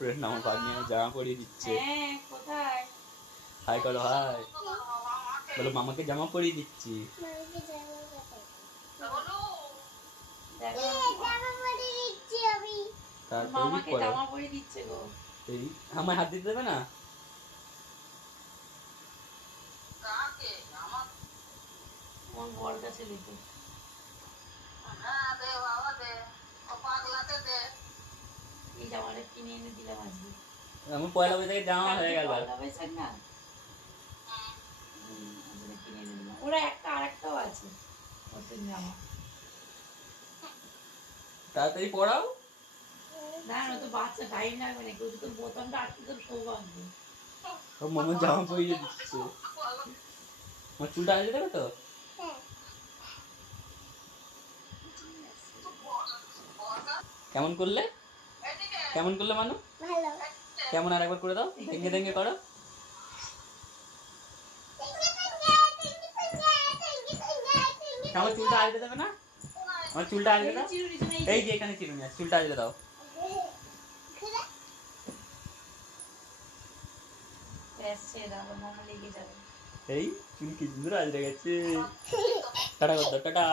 Friend আমার ভাগ্নি জামা পরিয়ে দিচ্ছে। হ্যাঁ কোথায়? হাই করো, হাই বলো। মামাকে জামা পরিয়ে দিচ্ছি। মামাকে জামা পরিয়ে দিচ্ছে গো। আমার হাত দিতে দেবে না? আমার বর কাছে দিতে। এই জামাটা কিনে এনে দিলাম আজকে। আমার পয়লা বৈশাখে জামা হয়ে গেল। পয়লা বৈশাখ না, কিনে এনে দিলাম। ওরা একটা আরেকটাও আছে নতুন জামা। তাড়াতাড়ি পড়াও। না না, তো বাচ্চা টাইম লাগবে না, কেউ তো বোতামটা আটকে তোর সৌভাগ্য। মামার জামা পরিয়ে দিচ্ছে। আমার চুলটা আজকে দেবে তো? কেমন করলে? কেমন করলে মানু? ভালো। কেমন আর একবার করে দাও, দেঙ্গে দেঙ্গে করো। আমার চুলটা আজকে দেবে না? আমার চুলটা আজকে দাও। এই যে এখানে চিরুনি আছে, চুলটা আজকে দাও। এই চুল কি সুন্দর আজকে গেছে। টাটা কর দাও, টাটা।